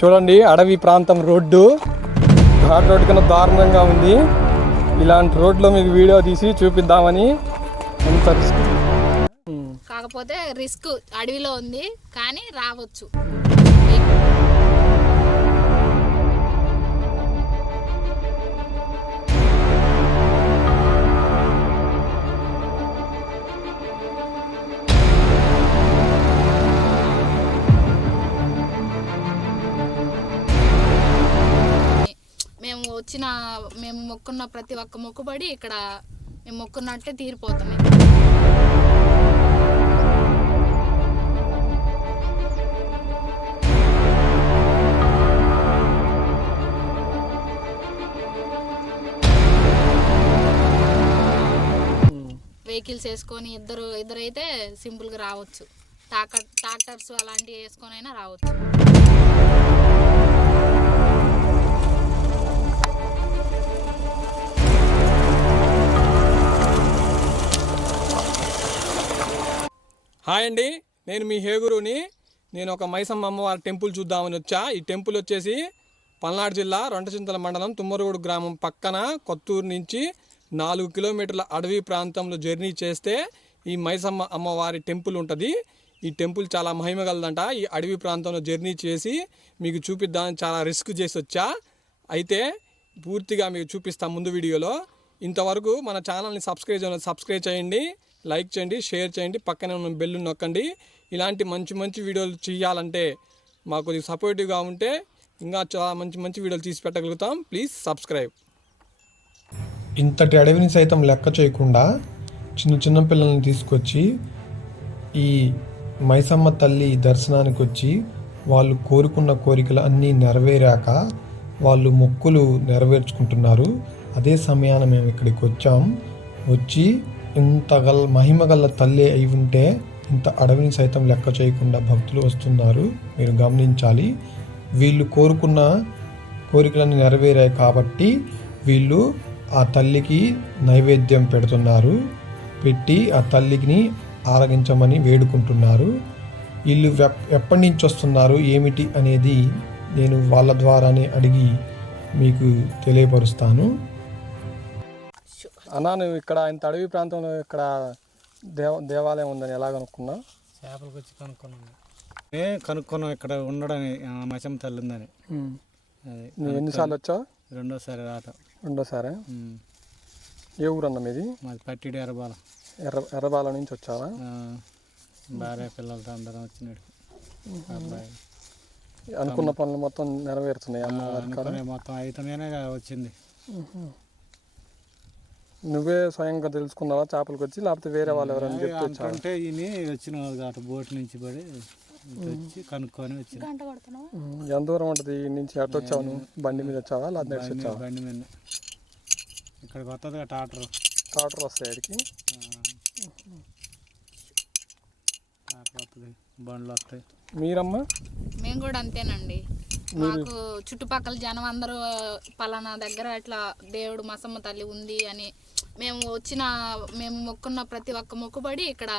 చూడండి అడవి ప్రాంతం రోడ్డు ఘాట్ రోడ్డు కన్నా దారుణంగా ఉంది. ఇలాంటి రోడ్లో మీకు వీడియో తీసి చూపిద్దామని ఎంత రిస్క్. కాకపోతే రిస్క్ అడవిలో ఉంది కానీ రావచ్చు. మేము మొక్కున్న ప్రతి ఒక్క మొక్కుబడి ఇక్కడ మేము మొక్కున్నట్టే తీరిపోతున్నాయి. వెహికల్స్ వేసుకొని ఇద్దరైతే సింపుల్గా రావచ్చు. ట్రాక్టర్స్ అలాంటివి వేసుకొని అయినా రావచ్చు. హాయ్ అండి, నేను మీ హేగురుని. నేను ఒక మైసమ్మ అమ్మవారి టెంపుల్ చూద్దామని వచ్చా. ఈ టెంపుల్ వచ్చేసి పల్నాడు జిల్లా రొంటచింతల మండలం తుమ్మరగూడు గ్రామం పక్కన కొత్తూరు నుంచి 4 కిలోమీటర్ల అడవి ప్రాంతంలో జర్నీ చేస్తే ఈ మైసమ్మ అమ్మవారి టెంపుల్ ఉంటుంది. ఈ టెంపుల్ చాలా మహిమగలదంట. ఈ అడవి ప్రాంతంలో జర్నీ చేసి మీకు చూపిద్దామని చాలా రిస్క్ చేసి వచ్చా. అయితే పూర్తిగా మీకు చూపిస్తాం ముందు వీడియోలో. ఇంతవరకు మన ఛానల్ని సబ్స్క్రైబ్ చేయండి, లైక్ చేయండి, షేర్ చేయండి, పక్కనే ఉన్న బెల్ నొక్కండి. ఇలాంటి మంచి వీడియోలు చేయాలంటే మాకు కొద్దిగా సపోర్టివ్గా ఉంటే ఇంకా చాలా మంచి వీడియోలు తీసి పెట్టగలుగుతాం. Please subscribe. ఇంతటి అడవిని సైతం లెక్క చేయకుండా చిన్న పిల్లల్ని తీసుకొచ్చి ఈ మైసమ్మ తల్లి దర్శనానికి వచ్చి వాళ్ళు కోరుకున్న కోరికలు అన్నీ నెరవేరాక వాళ్ళు మొక్కులు నెరవేర్చుకుంటున్నారు. అదే సమయాన మేము ఇక్కడికి వచ్చి ఇంత మహిమగల తల్లి అయి ఉంటే ఇంత అడవిని సైతం లెక్క చేయకుండా భక్తులు వస్తున్నారు. మీరు గమనించాలి. వీళ్ళు కోరుకున్న కోరికలను నెరవేరాయి కాబట్టి వీళ్ళు ఆ తల్లికి నైవేద్యం పెడుతున్నారు. పెట్టి ఆ తల్లిని ఆరగించమని వేడుకుంటున్నారు. వీళ్ళు ఎప్పటి నుంచి వస్తున్నారు ఏమిటి అనేది నేను వాళ్ళ ద్వారానే అడిగి మీకు తెలియపరుస్తాను. అన్నా, నువ్వు ఇక్కడ ఇంత అడవి ప్రాంతంలో ఇక్కడ దేవాలయం ఉందని ఎలా కనుక్కున్నా? చేపలకు వచ్చి కనుక్కున్నాం ఇక్కడ ఉండడని మైసమ్మ తల్లి ఉందని. నువ్వు ఎన్నిసార్లు వచ్చావు? రెండోసారి రావటం. రెండోసారి. ఏ ఊరు అన్న మీది? మాది పట్టిడి ఎర్రబాలెం. ఎర్రబాలెం నుంచి వచ్చావా? భార్య పిల్లలతో అందరం వచ్చినాడు. అబ్బాయి అనుకున్న పనులు మొత్తం నెరవేరుతున్నాయి అమ్మవారి మొత్తం అయితేనే వచ్చింది. నువ్వే స్వయంగా తెలుసుకున్నావా చేపలకు వచ్చి, లేకపోతే వేరే వాళ్ళు ఎవరైనా చెప్తే వచ్చిన వాళ్ళు బోట్ నుంచి పడి వచ్చి కనుక్కొని వచ్చి. ఎంత దూరం ఉంటుంది ఈ నుంచి? అటు వచ్చావు నువ్వు? బండి మీద వచ్చావా లేదా నడిచి వచ్చావా? బండి మీద. ఇక్కడికి వస్తుంది ట్రాక్టర్ వస్తాయి అడికి. ట్రాక్టర్ వస్తుంది, బండ్లు వస్తాయి. మీరమ్మా? మేము కూడా అంతేనండి. మాకు చుట్టుపక్కల జనం అందరూ పలానా దగ్గర ఇట్లా దేవుడు మైసమ్మ తల్లి ఉంది అని మేము మొక్కున్న ప్రతి ఒక్క మొక్కుబడి ఇక్కడ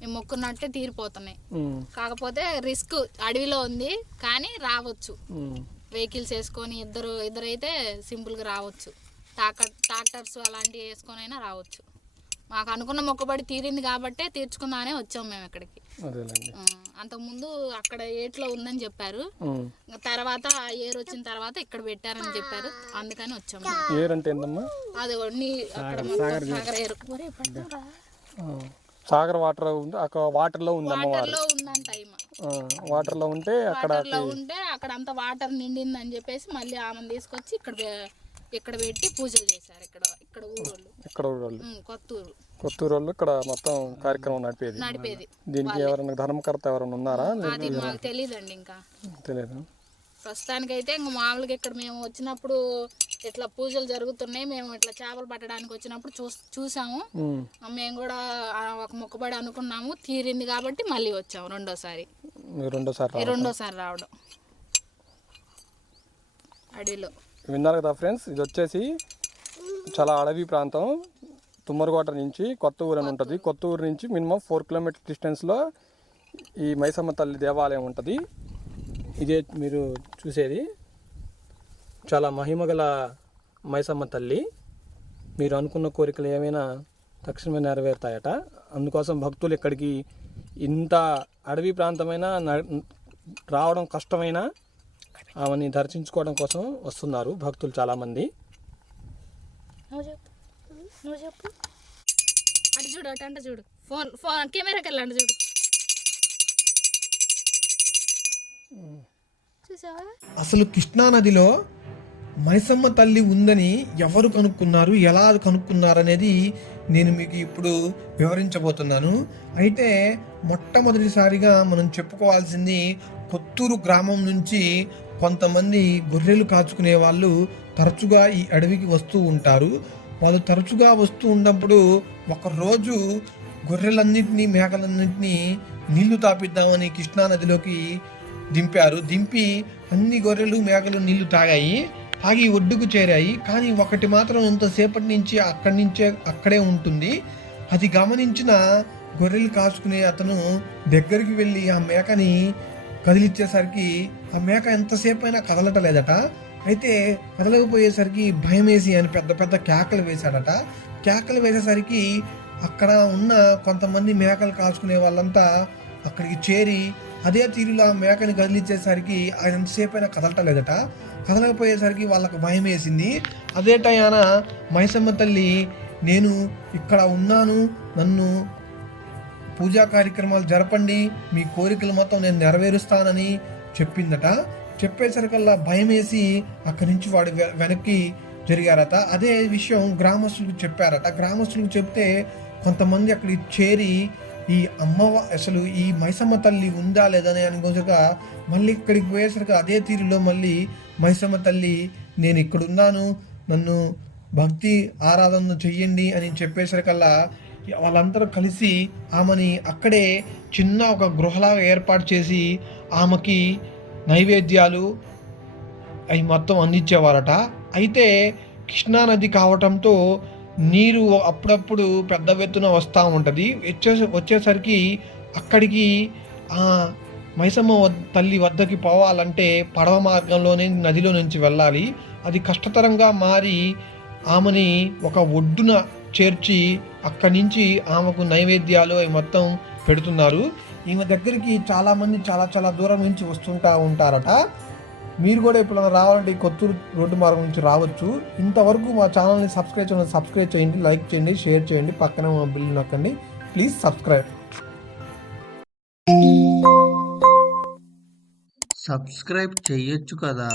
మేము మొక్కున్నట్టే తీరిపోతున్నాయి. కాకపోతే రిస్క్ అడవిలో ఉంది కానీ రావచ్చు. వెహికల్స్ వేసుకొని ఇద్దరైతే సింపుల్గా రావచ్చు. ట్రాక్టర్స్ అలాంటివి వేసుకొని అయినా రావచ్చు. మాకు అనుకున్న మొక్కుబడి తీరింది కాబట్టి తీర్చుకుందామనే వచ్చాము మేము ఇక్కడికి. అంతకుముందు అక్కడ ఏట్లో ఉందని చెప్పారు, తర్వాత ఏరు వచ్చిన తర్వాత ఇక్కడ పెట్టారని చెప్పారు, అందుకని వచ్చాము. అది సాగర్ ఏరు. సాగర్ వాటర్ అక్కడ వాటర్లో ఉందంట. వాటర్లో ఉంటే అక్కడ అంతా వాటర్ నిండిందని చెప్పేసి మళ్ళీ ఆమెను తీసుకొచ్చి ఇక్కడ పెట్టి పూజలు చేశారు. ఇక్కడ ఊరోళ్ళు కొత్తూరు వాళ్ళు ఇక్కడ మొత్తం కార్యక్రమం నడిపేది. దీనికి ఎవరైనా ధర్మకర్త ఎవరైనా ఉన్నారా? అది మాకు తెలియదండి. ఇంకా తెలియదు ప్రస్తుతానికైతే. ఇంకా మామూలుగా ఇక్కడ మేము వచ్చినప్పుడు ఇట్లా పూజలు జరుగుతున్నాయి, మేము ఇట్లా చేపలు పట్టడానికి వచ్చినప్పుడు చూసాము. మేము కూడా ఒక మొక్కుబడి అనుకున్నాము, తీరింది కాబట్టి మళ్ళీ వచ్చాము రెండోసారి రావడం అడవిలో. విన్నారు కదా ఫ్రెండ్స్, ఇది వచ్చేసి చాలా అడవి ప్రాంతం. తుమ్మరగోట నుంచి కొత్త ఊరు అని ఉంటుంది. కొత్త ఊరు నుంచి మినిమం 4 కిలోమీటర్ డిస్టెన్స్లో ఈ మైసమ్మ తల్లి దేవాలయం ఉంటుంది. ఇదే మీరు చూసేది చాలా మహిమగల మైసమ్మ తల్లి. మీరు అనుకున్న కోరికలు ఏమైనా తక్షణమే నెరవేరుతాయట. అందుకోసం భక్తులు ఇక్కడికి ఇంత అడవి ప్రాంతమైన రావడం కష్టమైన ఆమెని దర్శించుకోవడం కోసం వస్తున్నారు భక్తులు చాలామంది. నువ్వు చెప్పు అటు చూడు, అటు అంటే చూడు, ఫోన్ కెమెరాకి వెళ్ళండి చూడు, చూసావా? అసలు కృష్ణానదిలో మైసమ్మ తల్లి ఉందని ఎవరు కనుక్కున్నారు, ఎలా కనుక్కున్నారు అనేది నేను మీకు ఇప్పుడు వివరించబోతున్నాను. అయితే మొట్టమొదటిసారిగా మనం చెప్పుకోవాల్సింది, కొత్తూరు గ్రామం నుంచి కొంతమంది గొర్రెలు కాచుకునే వాళ్ళు తరచుగా ఈ అడవికి వస్తూ ఉంటారు. వాళ్ళు తరచుగా వస్తూ ఉన్నప్పుడు ఒకరోజు గొర్రెలన్నింటినీ మేకలన్నింటినీ నీళ్లు తాపిద్దామని కృష్ణానదిలోకి దింపి అన్ని గొర్రెలు మేకలు నీళ్లు తాగి ఒడ్డుకు చేరాయి. కానీ ఒకటి మాత్రం ఎంతసేపటి నుంచి అక్కడే ఉంటుంది. అది గమనించిన గొర్రెలు కాచుకునే అతను దగ్గరికి వెళ్ళి ఆ మేకని కదిలిచ్చేసరికి ఆ మేక ఎంతసేపు అయినా కదలటలేదట. అయితే కదలకపోయేసరికి భయం వేసి అని పెద్ద పెద్ద కేకలు వేశాడట. కేకలు వేసేసరికి అక్కడ ఉన్న కొంతమంది మేకలు కాచుకునే వాళ్ళంతా అక్కడికి చేరి అదే తీరులో ఆ మేకని కదిలిచ్చేసరికి ఆయన ఎంతసేపు అయినా కదలటలేదట. కదలకపోయేసరికి వాళ్ళకు భయం వేసింది. అదే టయాన మైసమ్మ తల్లి, నేను ఇక్కడ ఉన్నాను, నన్ను పూజా కార్యక్రమాలు జరపండి, మీ కోరికలు మొత్తం నేను నెరవేరుస్తానని చెప్పిందట. చెప్పేసరికల్లా భయం వేసి అక్కడి నుంచి వాడు వెనక్కి జరిగారట. అదే విషయం గ్రామస్తులకు చెప్పారట. గ్రామస్తులకు చెప్తే కొంతమంది అక్కడికి చేరి ఈ అసలు ఈ మైసమ్మ తల్లి ఉందా లేదని అనుకోసగా మళ్ళీ ఇక్కడికి పోయేసరికి అదే తీరులో మళ్ళీ మైసమ్మ తల్లి, నేను ఇక్కడున్నాను, నన్ను భక్తి ఆరాధన చెయ్యండి అని చెప్పేసరికల్లా వాళ్ళందరూ కలిసి ఆమెని అక్కడే చిన్న ఒక గృహలాగా ఏర్పాటు చేసి ఆమెకి నైవేద్యాలు అవి మొత్తం అందించేవారట. అయితే కృష్ణానది కావటంతో నీరు అప్పుడప్పుడు పెద్ద ఎత్తున వస్తూ ఉంటుంది. వచ్చేసరికి అక్కడికి ఆ మైసమ్మ తల్లి వద్దకి పోవాలంటే పడవ మార్గంలోనే నదిలో నుంచి వెళ్ళాలి. అది కష్టతరంగా మారి ఆమెని ఒక ఒడ్డున చేర్చి అక్కడి నుంచి ఆమెకు నైవేద్యాలు అవి మొత్తం పెడుతున్నారు. ఈమె దగ్గరికి చాలామంది చాలా దూరం నుంచి వస్తుంటా ఉంటారట. మీరు కూడా ఇప్పుడు రావాలంటే ఈ కొత్తూరు రోడ్డు మార్గం నుంచి రావచ్చు. ఇంతవరకు మా ఛానల్ని సబ్స్క్రైబ్ చేయండి, లైక్ చేయండి, షేర్ చేయండి, పక్కన మా బిల్ నొక్కండి. ప్లీజ్ సబ్స్క్రైబ్ చెయ్యొచ్చు కదా.